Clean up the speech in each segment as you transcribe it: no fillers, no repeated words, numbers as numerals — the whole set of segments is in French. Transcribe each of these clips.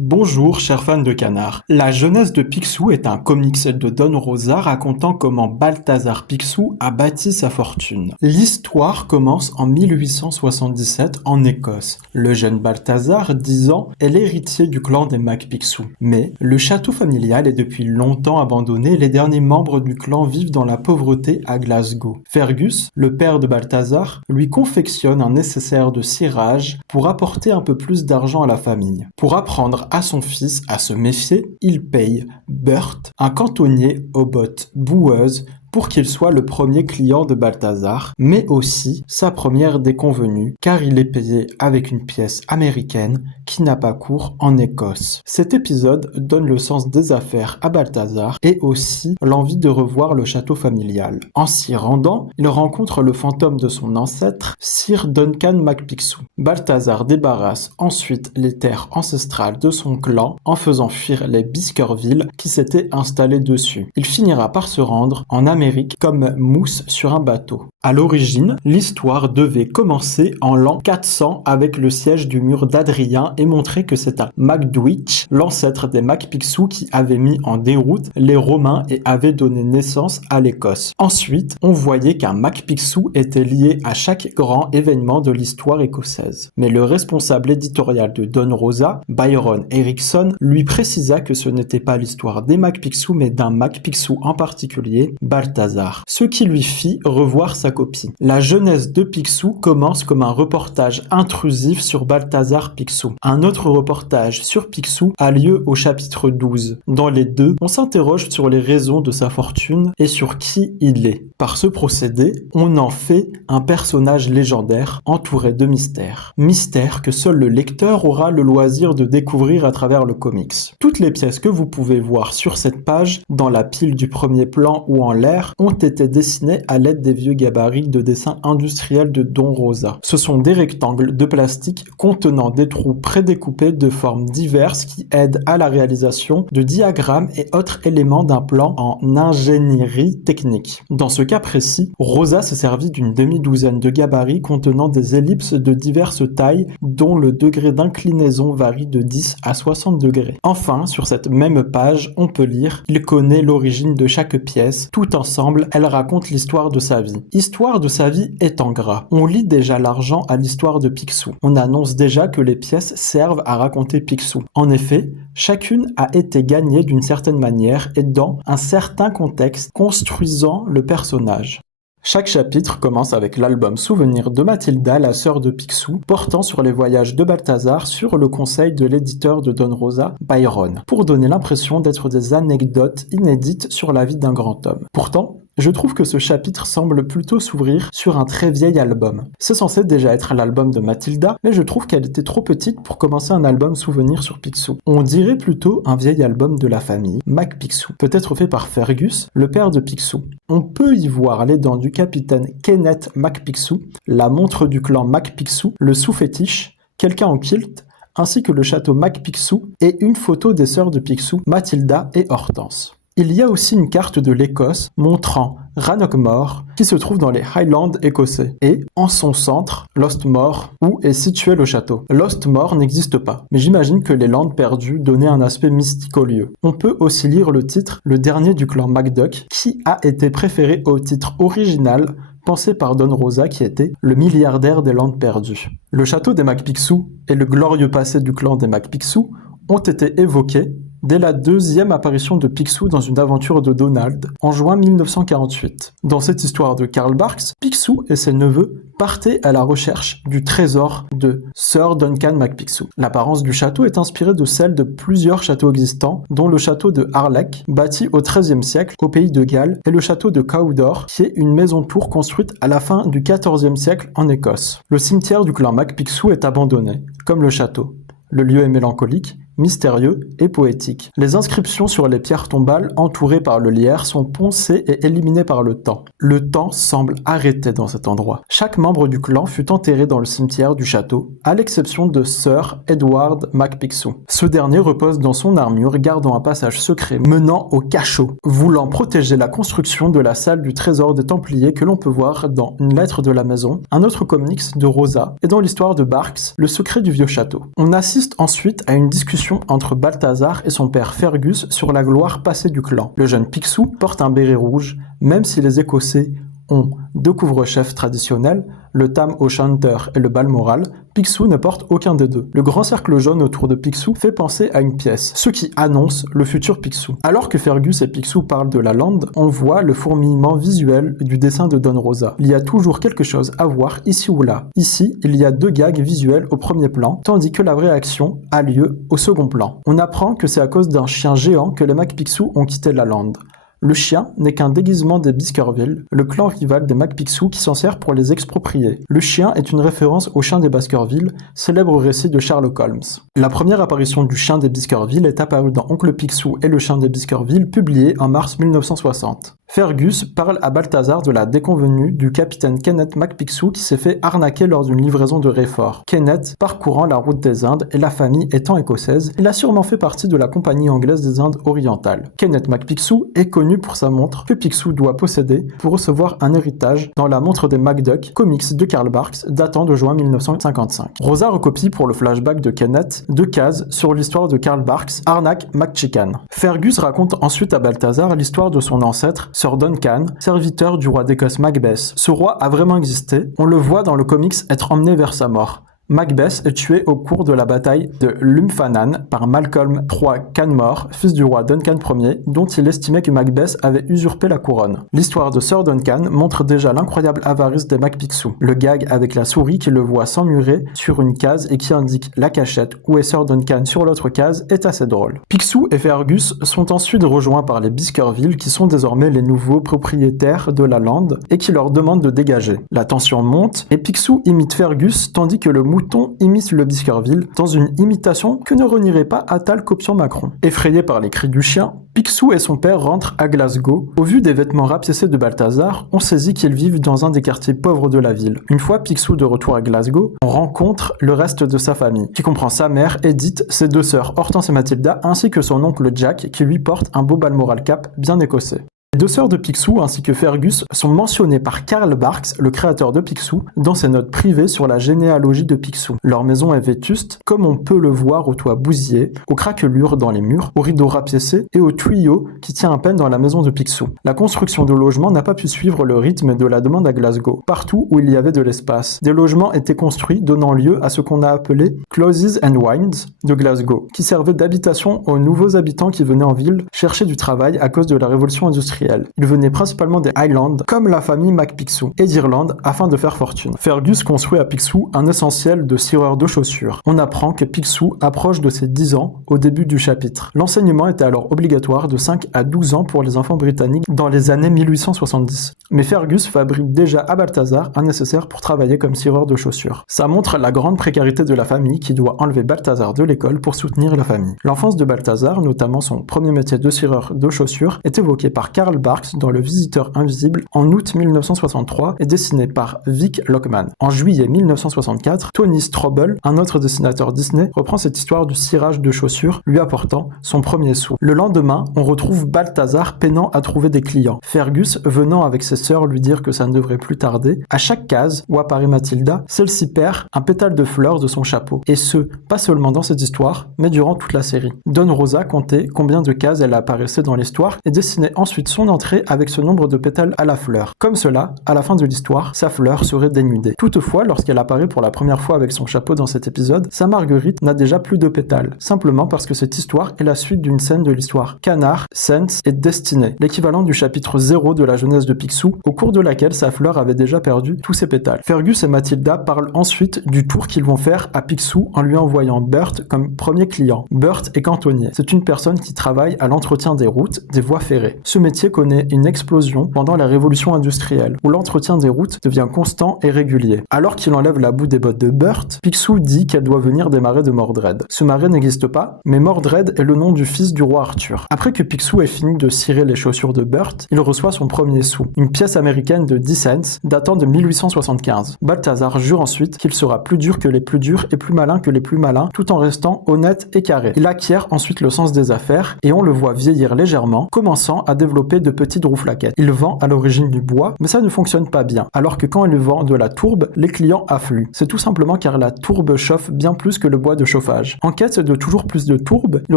Bonjour, chers fans de canard. La jeunesse de Picsou est un comics de Don Rosa racontant comment Balthazar Picsou a bâti sa fortune. L'histoire commence en 1877 en Écosse. Le jeune Balthazar, 10 ans, est l'héritier du clan des MacPicsou. Mais le château familial est depuis longtemps abandonné et les derniers membres du clan vivent dans la pauvreté à Glasgow. Fergus, le père de Balthazar, lui confectionne un nécessaire de cirage pour apporter un peu plus d'argent à la famille. Pour apprendre à son fils à se méfier, il paye Burt, un cantonnier aux bottes boueuses, pour qu'il soit le premier client de Balthazar, mais aussi sa première déconvenue, car il est payé avec une pièce américaine qui n'a pas cours en Écosse. Cet épisode donne le sens des affaires à Balthazar et aussi l'envie de revoir le château familial. En s'y rendant, il rencontre le fantôme de son ancêtre, Sir Duncan MacPicsou. Balthazar débarrasse ensuite les terres ancestrales de son clan en faisant fuir les Biskerville qui s'étaient installés dessus. Il finira par se rendre en Amérique comme mousse sur un bateau. À l'origine, l'histoire devait commencer en l'an 400 avec le siège du mur d'Adrien et montrer que c'est un Macdwitch, l'ancêtre des MacPicsou, qui avait mis en déroute les Romains et avait donné naissance à l'Écosse. Ensuite, on voyait qu'un MacPicsou était lié à chaque grand événement de l'histoire écossaise. Mais le responsable éditorial de Don Rosa, Byron Erickson, lui précisa que ce n'était pas l'histoire des MacPicsou mais d'un MacPicsou en particulier, Balthazar, ce qui lui fit revoir sa copie. La jeunesse de Picsou commence comme un reportage intrusif sur Balthazar Picsou. Un autre reportage sur Picsou a lieu au chapitre 12. Dans les deux, on s'interroge sur les raisons de sa fortune et sur qui il est. Par ce procédé, on en fait un personnage légendaire entouré de mystères. Mystères que seul le lecteur aura le loisir de découvrir à travers le comics. Toutes les pièces que vous pouvez voir sur cette page, dans la pile du premier plan ou en l'air, ont été dessinées à l'aide des vieux gabarits de dessin industriel de Don Rosa. Ce sont des rectangles de plastique contenant des trous prédécoupés de formes diverses qui aident à la réalisation de diagrammes et autres éléments d'un plan en ingénierie technique. Dans ce cas précis, Rosa s'est servi d'une demi-douzaine de gabarits contenant des ellipses de diverses tailles dont le degré d'inclinaison varie de 10 à 60 degrés. Enfin, sur cette même page, on peut lire « Il connaît l'origine de chaque pièce. Tout ensemble, elle raconte l'histoire de sa vie. » L'histoire de sa vie est en gras. On lit déjà l'argent à l'histoire de Picsou. On annonce déjà que les pièces servent à raconter Picsou. En effet, chacune a été gagnée d'une certaine manière et dans un certain contexte, construisant le personnage. Chaque chapitre commence avec l'album Souvenir de Mathilda, la sœur de Picsou, portant sur les voyages de Balthazar sur le conseil de l'éditeur de Don Rosa, Byron, pour donner l'impression d'être des anecdotes inédites sur la vie d'un grand homme. Pourtant, je trouve que ce chapitre semble plutôt s'ouvrir sur un très vieil album. C'est censé déjà être l'album de Mathilda, mais je trouve qu'elle était trop petite pour commencer un album souvenir sur Picsou. On dirait plutôt un vieil album de la famille, MacPicsou, peut-être fait par Fergus, le père de Picsou. On peut y voir les dents du capitaine Kenneth MacPicsou, la montre du clan MacPicsou, le sous-fétiche, quelqu'un en kilt, ainsi que le château MacPicsou et une photo des sœurs de Picsou, Mathilda et Hortense. Il y a aussi une carte de l'Écosse montrant Rannochmore qui se trouve dans les Highlands écossais et, en son centre, Lostmore, où est situé le château. Lostmore n'existe pas, mais j'imagine que les Landes perdues donnaient un aspect mystique au lieu. On peut aussi lire le titre « Le dernier du clan MacDuck » qui a été préféré au titre original pensé par Don Rosa qui était le milliardaire des Landes perdues. Le château des MacPicsou et le glorieux passé du clan des MacPicsou ont été évoqués dès la deuxième apparition de Picsou dans une aventure de Donald, en juin 1948. Dans cette histoire de Karl Barks, Picsou et ses neveux partaient à la recherche du trésor de Sir Duncan MacPicsou. L'apparence du château est inspirée de celle de plusieurs châteaux existants, dont le château de Harlech, bâti au XIIIe siècle au pays de Galles, et le château de Cawdor, qui est une maison-tour construite à la fin du XIVe siècle en Écosse. Le cimetière du clan MacPicsou est abandonné, comme le château. Le lieu est mélancolique, mystérieux et poétique. Les inscriptions sur les pierres tombales entourées par le lierre sont poncées et éliminées par le temps. Le temps semble arrêté dans cet endroit. Chaque membre du clan fut enterré dans le cimetière du château, à l'exception de Sir Edward MacPicsou. Ce dernier repose dans son armure, gardant un passage secret menant au cachot, voulant protéger la construction de la salle du trésor des Templiers que l'on peut voir dans Une lettre de la maison, un autre comics de Rosa, et dans l'histoire de Barks, Le secret du vieux château. On assiste ensuite à une discussion discussion entre Balthazar et son père Fergus sur la gloire passée du clan. Le jeune Picsou porte un béret rouge, même si les Écossais ont deux couvre-chefs traditionnels, le Tam O'Shanter et le Balmoral, Picsou ne porte aucun des deux. Le grand cercle jaune autour de Picsou fait penser à une pièce, ce qui annonce le futur Picsou. Alors que Fergus et Picsou parlent de la lande, on voit le fourmillement visuel du dessin de Don Rosa. Il y a toujours quelque chose à voir ici ou là. Ici, il y a deux gags visuels au premier plan, tandis que la vraie action a lieu au second plan. On apprend que c'est à cause d'un chien géant que les McPicsou ont quitté la lande. Le chien n'est qu'un déguisement des Baskerville, le clan rival des McPicsou qui s'en sert pour les exproprier. Le chien est une référence au chien des Baskerville, célèbre récit de Sherlock Holmes. La première apparition du chien des Baskerville est apparue dans Oncle Picsou et le chien des Baskerville, publié en mars 1960. Fergus parle à Balthazar de la déconvenue du capitaine Kenneth McPicsou qui s'est fait arnaquer lors d'une livraison de réfort. Kenneth, parcourant la route des Indes et la famille étant écossaise, il a sûrement fait partie de la compagnie anglaise des Indes orientales. Kenneth McPicsou est connu pour sa montre que Picsou doit posséder pour recevoir un héritage dans la montre des McDuck, comics de Karl Barks datant de juin 1955. Rosa recopie pour le flashback de Kenneth 2 cases sur l'histoire de Karl Barks, Arnaque McChicken. Fergus raconte ensuite à Balthazar l'histoire de son ancêtre, Sir Duncan, serviteur du roi d'Écosse Macbeth. Ce roi a vraiment existé, on le voit dans le comics être emmené vers sa mort. Macbeth est tué au cours de la bataille de Lumphanan par Malcolm III Canmore, fils du roi Duncan Ier, dont il estimait que Macbeth avait usurpé la couronne. L'histoire de Sir Duncan montre déjà l'incroyable avarice des McPicsou. Le gag avec la souris qui le voit s'emmurer sur une case et qui indique la cachette où est Sir Duncan sur l'autre case est assez drôle. Picsou et Fergus sont ensuite rejoints par les Baskerville qui sont désormais les nouveaux propriétaires de la lande et qui leur demandent de dégager. La tension monte et Picsou imite Fergus tandis que le mouton imite le Baskerville dans une imitation que ne renierait pas Attal copiant Macron. Effrayé par les cris du chien, Picsou et son père rentrent à Glasgow. Au vu des vêtements rapiécés de Balthazar, on saisit qu'ils vivent dans un des quartiers pauvres de la ville. Une fois Picsou de retour à Glasgow, on rencontre le reste de sa famille, qui comprend sa mère, Edith, ses deux sœurs Hortense et Mathilda, ainsi que son oncle Jack, qui lui porte un beau Balmoral cap bien écossais. Les deux sœurs de Picsou ainsi que Fergus sont mentionnées par Karl Barks, le créateur de Picsou, dans ses notes privées sur la généalogie de Picsou. Leur maison est vétuste, comme on peut le voir au toit bousillé, aux craquelures dans les murs, aux rideaux rapiécés et au tuyau qui tient à peine dans la maison de Picsou. La construction de logements n'a pas pu suivre le rythme de la demande à Glasgow. Partout où il y avait de l'espace, des logements étaient construits, donnant lieu à ce qu'on a appelé Closes and Winds de Glasgow, qui servaient d'habitation aux nouveaux habitants qui venaient en ville chercher du travail à cause de la révolution industrielle. Ils venaient principalement des Highlands, comme la famille McPicsou, et d'Irlande, afin de faire fortune. Fergus construit à Picsou un essentiel de cireur de chaussures. On apprend que Picsou approche de ses 10 ans au début du chapitre. L'enseignement était alors obligatoire de 5 à 12 ans pour les enfants britanniques dans les années 1870. Mais Fergus fabrique déjà à Balthazar un nécessaire pour travailler comme cireur de chaussures. Ça montre la grande précarité de la famille qui doit enlever Balthazar de l'école pour soutenir la famille. L'enfance de Balthazar, notamment son premier métier de cireur de chaussures, est évoqué par Karl Barks dans Le Visiteur Invisible en août 1963 et dessiné par Vic Lockman. En juillet 1964, Tony Strobel, un autre dessinateur Disney, reprend cette histoire du cirage de chaussures, lui apportant son premier sou. Le lendemain, on retrouve Balthazar peinant à trouver des clients. Fergus venant avec ses sœurs lui dire que ça ne devrait plus tarder. À chaque case où apparaît Mathilda, celle-ci perd un pétale de fleurs de son chapeau. Et ce, pas seulement dans cette histoire, mais durant toute la série. Don Rosa comptait combien de cases elle apparaissait dans l'histoire et dessinait ensuite son entrée avec ce nombre de pétales à la fleur. Comme cela, à la fin de l'histoire, sa fleur serait dénudée. Toutefois, lorsqu'elle apparaît pour la première fois avec son chapeau dans cet épisode, sa marguerite n'a déjà plus de pétales, simplement parce que cette histoire est la suite d'une scène de l'histoire Canard, Sense et Destinée, l'équivalent du chapitre 0 de la jeunesse de Picsou, au cours de laquelle sa fleur avait déjà perdu tous ses pétales. Fergus et Mathilda parlent ensuite du tour qu'ils vont faire à Picsou en lui envoyant Bert comme premier client. Bert est cantonnier. C'est une personne qui travaille à l'entretien des routes, des voies ferrées. Ce métier connaît une explosion pendant la révolution industrielle, où l'entretien des routes devient constant et régulier. Alors qu'il enlève la boue des bottes de Bert, Picsou dit qu'elle doit venir des marais de Mordred. Ce marais n'existe pas, mais Mordred est le nom du fils du roi Arthur. Après que Picsou ait fini de cirer les chaussures de Bert, il reçoit son premier sou, une pièce américaine de 10 cents datant de 1875. Balthazar jure ensuite qu'il sera plus dur que les plus durs et plus malin que les plus malins, tout en restant honnête et carré. Il acquiert ensuite le sens des affaires et on le voit vieillir légèrement, commençant à développer fait de petites rouflaquettes. Il vend à l'origine du bois, mais ça ne fonctionne pas bien, alors que quand il vend de la tourbe, les clients affluent. C'est tout simplement car la tourbe chauffe bien plus que le bois de chauffage. En quête de toujours plus de tourbe, il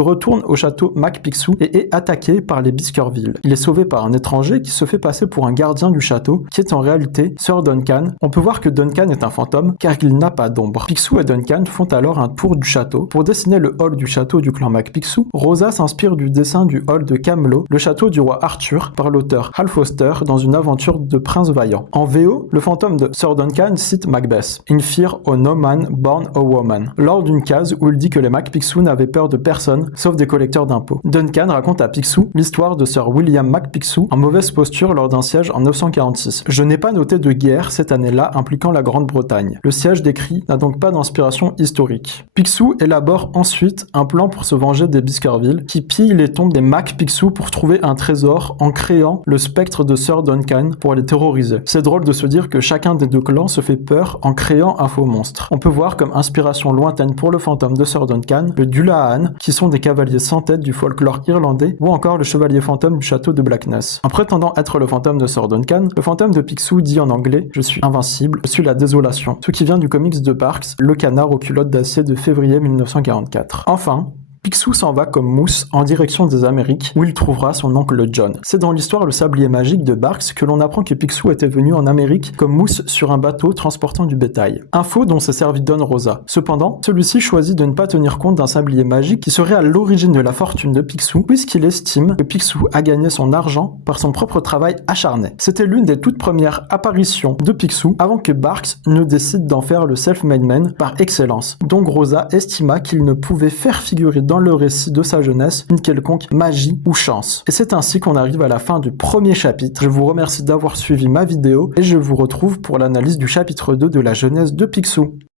retourne au château MacPicsou et est attaqué par les Biskerville. Il est sauvé par un étranger qui se fait passer pour un gardien du château, qui est en réalité Sir Duncan. On peut voir que Duncan est un fantôme car il n'a pas d'ombre. Picsou et Duncan font alors un tour du château. Pour dessiner le hall du château du clan MacPicsou, Rosa s'inspire du dessin du hall de Camelot, le château du roi Arthur, par l'auteur Hal Foster dans une aventure de Prince Vaillant. En VO, le fantôme de Sir Duncan cite Macbeth, In fear of no man born a woman, lors d'une case où il dit que les MacPicsou n'avaient peur de personne sauf des collecteurs d'impôts. Duncan raconte à Picsou l'histoire de Sir William MacPicsou en mauvaise posture lors d'un siège en 946. Je n'ai pas noté de guerre cette année-là impliquant la Grande-Bretagne. Le siège décrit n'a donc pas d'inspiration historique. Picsou élabore ensuite un plan pour se venger des Biskerville, qui pillent les tombes des MacPicsou pour trouver un trésor en créant le spectre de Sir Duncan pour les terroriser. C'est drôle de se dire que chacun des deux clans se fait peur en créant un faux monstre. On peut voir comme inspiration lointaine pour le fantôme de Sir Duncan le Dullahan, qui sont des cavaliers sans tête du folklore irlandais, ou encore le chevalier fantôme du château de Blackness. En prétendant être le fantôme de Sir Duncan, le fantôme de Picsou dit en anglais « Je suis invincible, je suis la désolation », ce qui vient du comics de Parks, Le Canard aux culottes d'acier de février 1944. Enfin, Picsou s'en va comme Mousse en direction des Amériques où il trouvera son oncle John. C'est dans l'histoire Le Sablier Magique de Barks que l'on apprend que Picsou était venu en Amérique comme Mousse sur un bateau transportant du bétail. Info dont s'est servi Don Rosa. Cependant, celui-ci choisit de ne pas tenir compte d'un sablier magique qui serait à l'origine de la fortune de Picsou puisqu'il estime que Picsou a gagné son argent par son propre travail acharné. C'était l'une des toutes premières apparitions de Picsou avant que Barks ne décide d'en faire le self-made man par excellence. Donc Rosa estima qu'il ne pouvait faire figurer dans le récit de sa jeunesse une quelconque magie ou chance. Et c'est ainsi qu'on arrive à la fin du premier chapitre. Je vous remercie d'avoir suivi ma vidéo et je vous retrouve pour l'analyse du chapitre 2 de la jeunesse de Picsou.